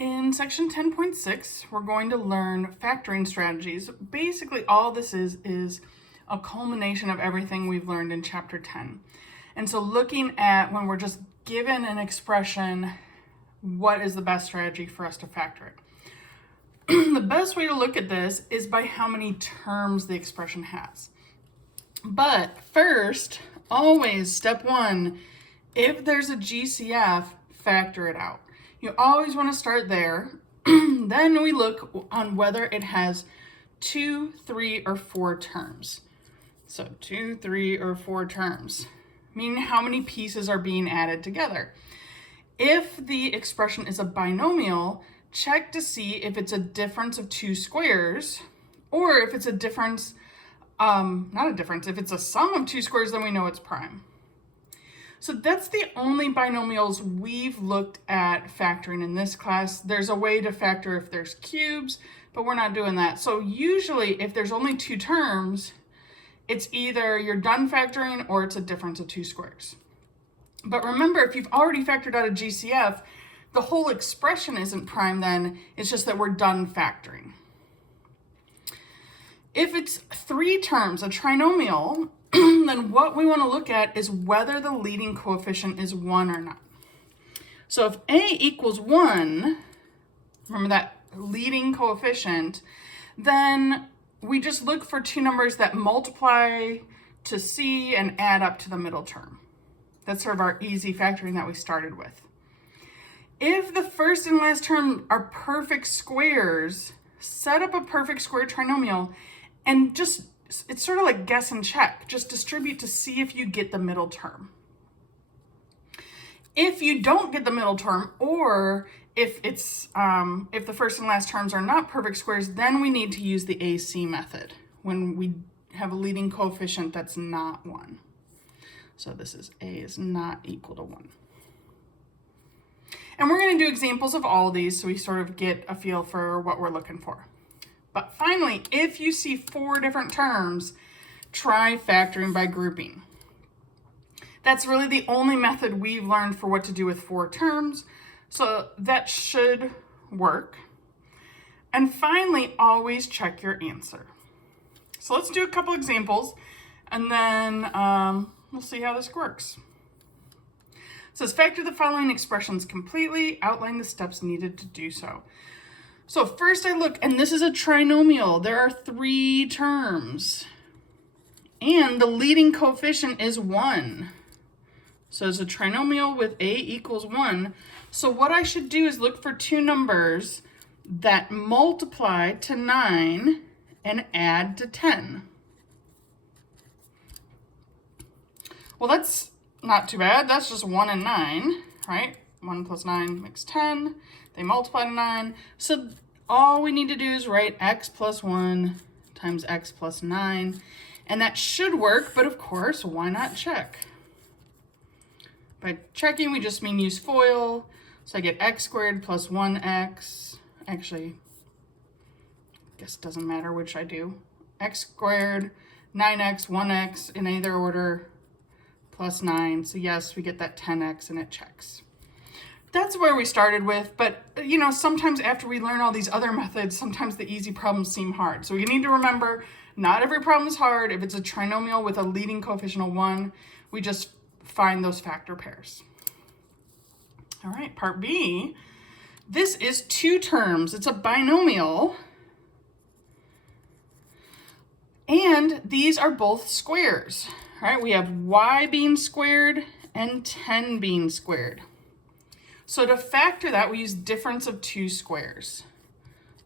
In section 10.6, we're going to learn factoring strategies. Basically, all this is a culmination of everything we've learned in chapter 10. And so looking at when we're just given an expression, what is the best strategy for us to factor it? The best way to look at this is by how many terms the expression has. But first, always step one, if there's a GCF, factor it out. You always want to start there. Then we look on whether it has 2, 3, or 4 terms. So 2, 3, or 4 terms, meaning how many pieces are being added together. If the expression is a binomial, check to see if it's a difference of 2 squares, or if it's a difference, if it's a sum of 2 squares, then we know it's prime. So that's the only binomials we've looked at factoring in this class. There's a way to factor if there's cubes, but we're not doing that. So usually if there's only 2 terms, it's either you're done factoring or it's a difference of 2 squares. But remember, if you've already factored out a GCF, the whole expression isn't prime then, it's just that we're done factoring. If it's 3 terms, a trinomial, then what we want to look at is whether the leading coefficient is 1 or not. So if a equals 1, remember that leading coefficient, then we just look for 2 numbers that multiply to c and add up to the middle term. That's sort of our easy factoring that we started with. If the first and last term are perfect squares, set up a perfect square trinomial and just, it's sort of like guess and check. Just distribute to see if you get the middle term. If you don't get the middle term, or if the first and last terms are not perfect squares, then we need to use the AC method when we have a leading coefficient that's not 1. So this is a is not equal to 1. And we're going to do examples of all of these so we sort of get a feel for what we're looking for. But finally, if you see 4 different terms, try factoring by grouping. That's really the only method we've learned for what to do with 4 terms, so that should work. And finally, always check your answer. So let's do a couple examples, and then we'll see how this works. It says, factor the following expressions completely, outline the steps needed to do so. So first I look, and this is a trinomial. There are 3 terms. And the leading coefficient is 1. So it's a trinomial with a equals 1. So what I should do is look for 2 numbers that multiply to 9 and add to 10. Well, that's not too bad. That's just 1 and 9, right? 1 plus 9 makes 10. They multiply to 9. So all we need to do is write x plus 1 times x plus 9. And that should work, but of course, why not check? By checking, we just mean use FOIL. So I get x squared plus 1x. Actually, I guess it doesn't matter which I do. X squared, 9x, 1x in either order, plus 9. So yes, we get that 10x and it checks. That's where we started with, but you know, sometimes after we learn all these other methods, sometimes the easy problems seem hard. So you need to remember, not every problem is hard. If it's a trinomial with a leading coefficient of 1, we just find those factor pairs. All right, part B. This is 2 terms. It's a binomial. And these are both squares. All right, we have y being squared and 10 being squared. So to factor that, we use difference of 2 squares.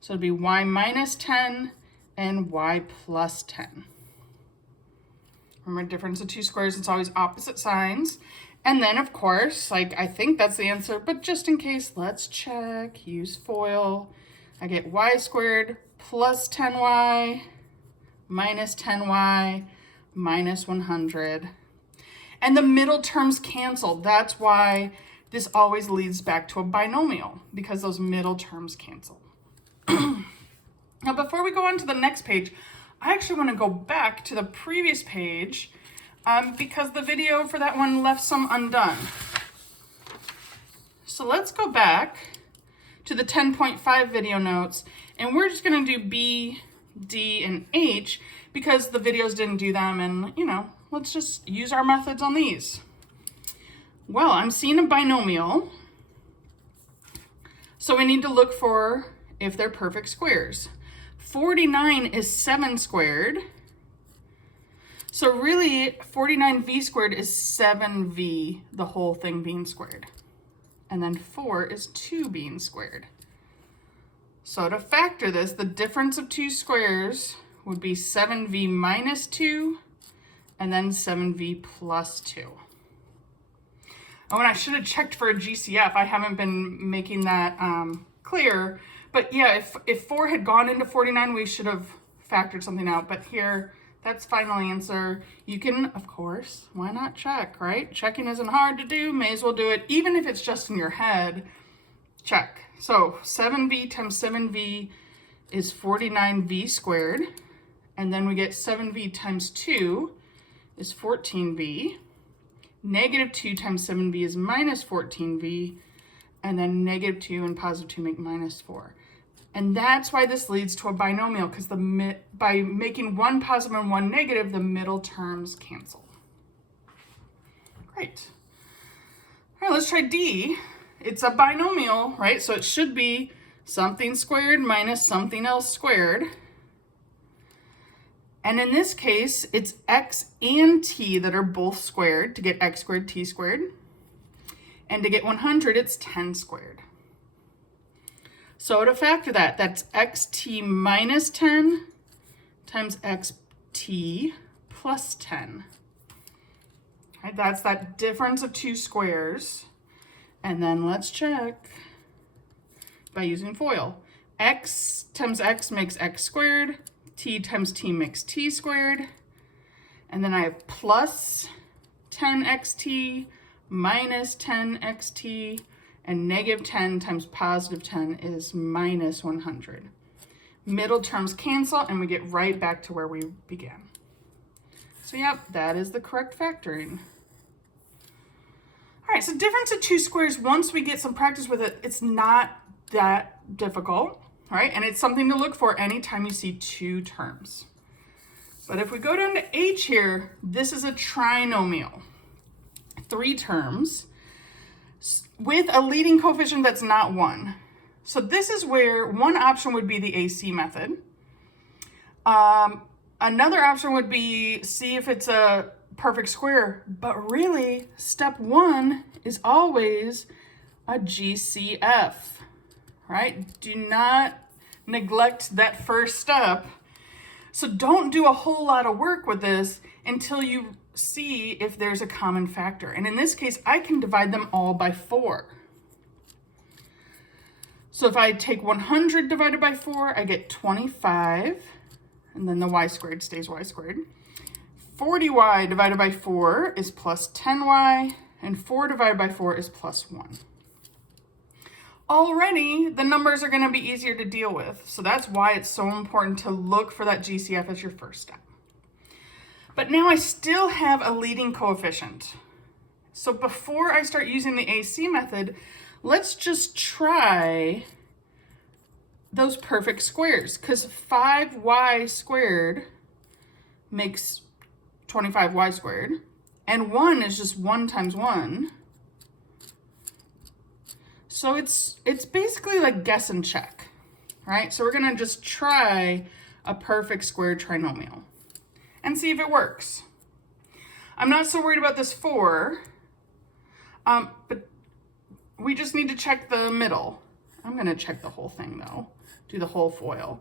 So it'd be y minus 10 and y plus 10. Remember, difference of 2 squares, it's always opposite signs. And then, of course, like I think that's the answer, but just in case, let's check, use FOIL. I get y squared plus 10y minus 10y minus 100. And the middle terms cancel. That's why this always leads back to a binomial, because those middle terms cancel. Now, before we go on to the next page, I actually want to go back to the previous page because the video for that one left some undone. So let's go back to the 10.5 video notes, and we're just going to do B, D, and H because the videos didn't do them, and you know, let's just use our methods on these. Well, I'm seeing a binomial, so we need to look for if they're perfect squares. 49 is 7 squared. So really, 49v squared is 7v, the whole thing being squared. And then 4 is 2 being squared. So to factor this, the difference of two squares would be 7v minus 2, and then 7v plus 2. Oh, and I should have checked for a GCF. I haven't been making that clear. But yeah, if 4 had gone into 49, we should have factored something out. But here, that's final answer. You can, of course, why not check, right? Checking isn't hard to do. May as well do it. Even if it's just in your head, check. So 7v times 7v is 49v squared. And then we get 7v times 2 is 14v. Negative 2 times 7v is minus 14v. And then negative 2 and positive 2 make minus 4. And that's why this leads to a binomial, because by making one positive and one negative, the middle terms cancel. Great. All right, let's try D. It's a binomial, right? So it should be something squared minus something else squared. And in this case, it's x and t that are both squared to get x squared, t squared. And to get 100, it's 10 squared. So to factor that, that's xt minus 10 times xt plus 10. Right, that's that difference of two squares. And then let's check by using FOIL. X times x makes x squared. T times t makes t squared. And then I have plus 10xt minus 10xt. And negative 10 times positive 10 is minus 100. Middle terms cancel, and we get right back to where we began. So yep, that is the correct factoring. All right, so difference of two squares, once we get some practice with it, it's not that difficult, right? And it's something to look for anytime you see two terms. But if we go down to H here, this is a trinomial. 3 terms. With a leading coefficient that's not 1. So this is where one option would be the AC method. Another option would be see if it's a perfect square, but really step 1 is always a GCF, right? Do not neglect that first step. So don't do a whole lot of work with this until you see if there's a common factor. And in this case, I can divide them all by 4. So if I take 100 divided by 4, I get 25, and then the y squared stays y squared. 40y divided by 4 is plus 10y, and 4 divided by 4 is plus 1. Already, the numbers are going to be easier to deal with, so that's why it's so important to look for that GCF as your first step. But now I still have a leading coefficient. So before I start using the AC method, let's just try those perfect squares, because 5y squared makes 25y squared, and 1 is just 1 times 1. So it's basically like guess and check, right? So we're going to just try a perfect square trinomial and see if it works. I'm not so worried about this 4, but we just need to check the middle. I'm gonna check the whole thing though, do the whole FOIL.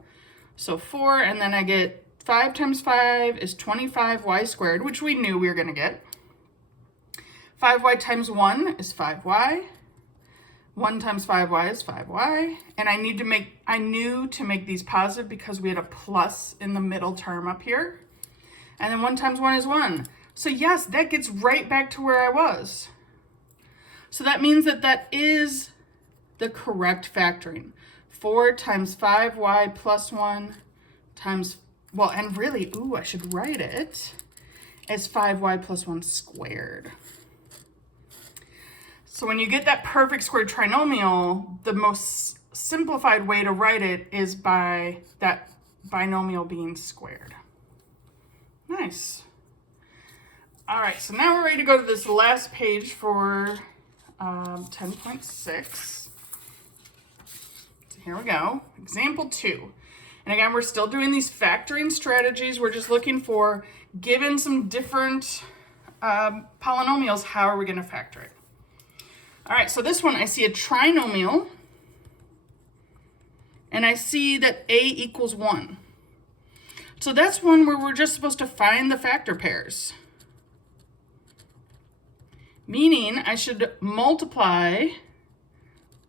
So 4, and then I get 5 times 5 is 25y squared, which we knew we were gonna get. 5y times 1 is 5y. 1 times 5y is 5y. And I knew to make these positive because we had a plus in the middle term up here. And then 1 times 1 is 1. So yes, that gets right back to where I was. So that means that that is the correct factoring. 4 times 5y plus 1 times, well, and really, ooh, I should write it as 5y plus 1 squared. So when you get that perfect square trinomial, the most simplified way to write it is by that binomial being squared. Nice. All right, so now we're ready to go to this last page for 10.6. So here we go, example 2. And again, we're still doing these factoring strategies. We're just looking for, given some different polynomials, how are we going to factor it? All right, so this one, I see a trinomial, and I see that a equals 1. So that's one where we're just supposed to find the factor pairs. Meaning I should multiply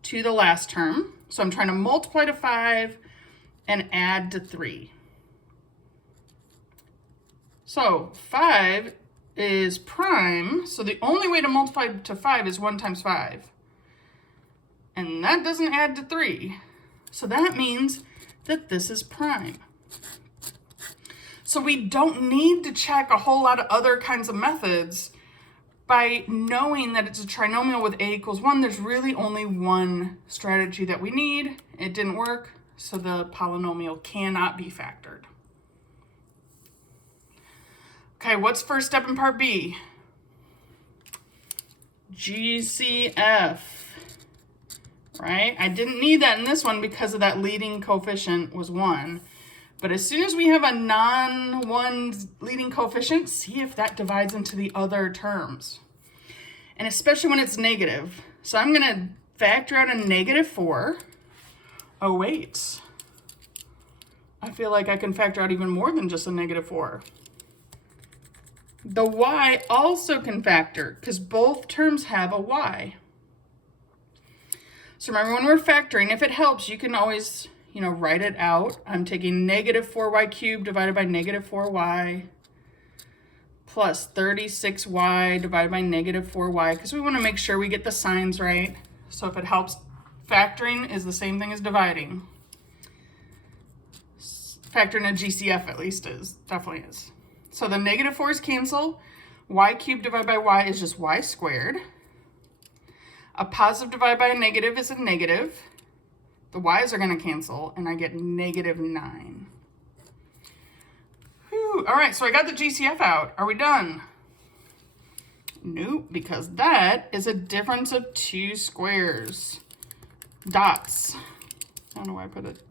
to the last term. So I'm trying to multiply to 5 and add to 3. So 5 is prime, so the only way to multiply to 5 is 1 times 5. And that doesn't add to 3. So that means that this is prime. So we don't need to check a whole lot of other kinds of methods. By knowing that it's a trinomial with a equals 1, there's really only one strategy that we need. It didn't work, so the polynomial cannot be factored. Okay, what's first step in part B? GCF, right? I didn't need that in this one because of that leading coefficient was 1. But as soon as we have a non-1 leading coefficient, see if that divides into the other terms. And especially when it's negative. So I'm going to factor out a -4. Oh, wait. I feel like I can factor out even more than just a -4. The y also can factor because both terms have a y. So remember, when we're factoring, if it helps, you can always, write it out. I'm taking -4y cubed divided by -4y plus 36y divided by -4y, because we want to make sure we get the signs right. So if it helps, factoring is the same thing as dividing. Factoring a GCF at least definitely is. So the -4's cancel. Y cubed divided by y is just y squared. A positive divided by a negative is a negative. The y's are going to cancel, and I get -9. Whew. All right, so I got the GCF out. Are we done? Nope, because that is a difference of 2 squares. Dots. I don't know why I put it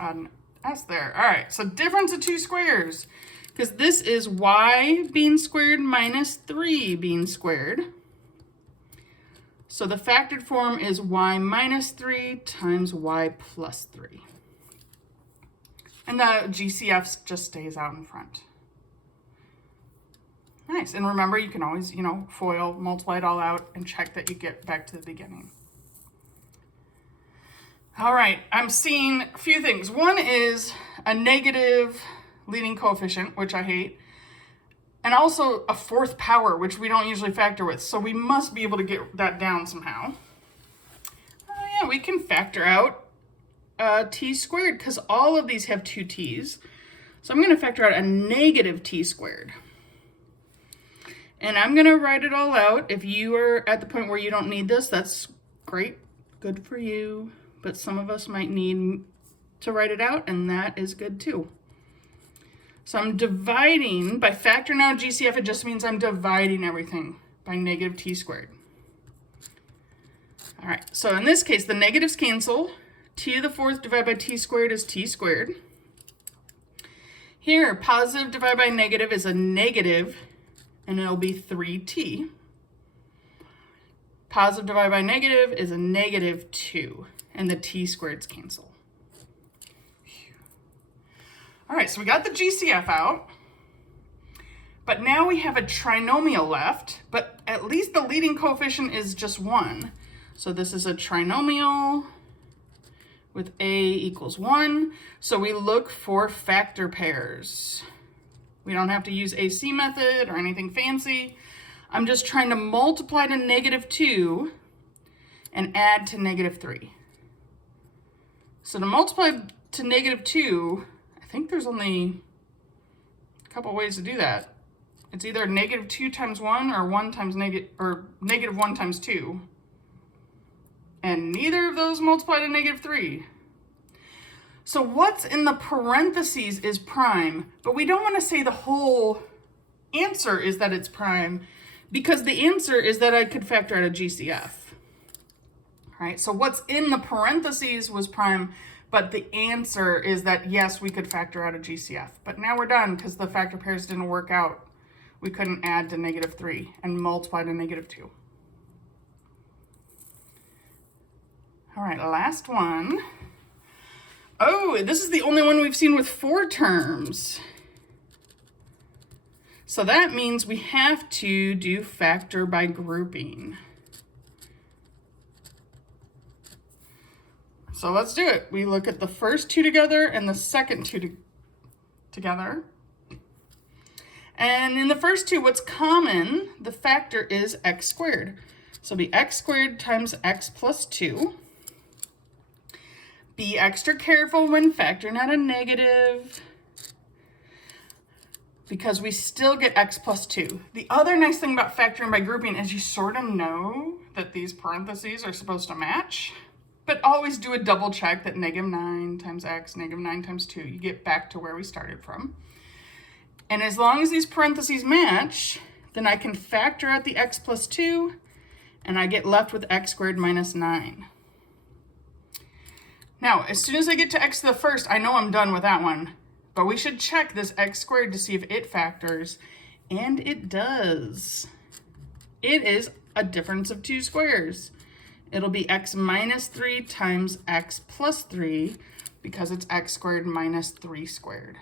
on S there. All right, so difference of 2 squares. Because this is y being squared minus 3 being squared. So the factored form is y minus 3 times y plus 3. And the GCF just stays out in front. Nice. And remember, you can always, FOIL, multiply it all out, and check that you get back to the beginning. All right, I'm seeing a few things. One is a negative leading coefficient, which I hate. And also a 4th power, which we don't usually factor with. So we must be able to get that down somehow. Oh yeah, we can factor out t squared because all of these have 2 t's. So I'm going to factor out a -t squared. And I'm going to write it all out. If you are at the point where you don't need this, that's great. Good for you. But some of us might need to write it out, and that is good too. So I'm dividing, by factoring out GCF, it just means I'm dividing everything by -t squared. All right, so in this case, the negatives cancel. T to the 4th divided by t squared is t squared. Here, positive divided by negative is a negative, and it'll be 3t. Positive divided by negative is a -2, and the t squareds cancel. All right, so we got the GCF out, but now we have a trinomial left, but at least the leading coefficient is just 1. So this is a trinomial with a equals 1. So we look for factor pairs. We don't have to use AC method or anything fancy. I'm just trying to multiply to -2 and add to -3. So to multiply to -2, I think there's only a couple ways to do that. It's either -2 times 1 or -1 times 2. And neither of those multiply to negative 3. So what's in the parentheses is prime, but we don't want to say the whole answer is that it's prime, because the answer is that I could factor out a GCF. All right, so what's in the parentheses was prime, but the answer is that yes, we could factor out a GCF. But now we're done because the factor pairs didn't work out. We couldn't add to negative 3 and multiply to negative 2. All right, last one. Oh, this is the only one we've seen with 4 terms. So that means we have to do factor by grouping. So let's do it. We look at the first 2 together and the second 2 together. And in the first 2, what's common, the factor is x squared. So it'll be x squared times x plus 2. Be extra careful when factoring out a negative, because we still get x plus 2. The other nice thing about factoring by grouping is you sort of know that these parentheses are supposed to match, but always do a double check that negative 9 times x, negative 9 times 2, you get back to where we started from. And as long as these parentheses match, then I can factor out the x plus 2, and I get left with x squared minus 9. Now, as soon as I get to x to the first, I know I'm done with that one. But we should check this x squared to see if it factors. And it does. It is a difference of 2 squares. It'll be x minus 3 times x plus 3, because it's x squared minus 3 squared.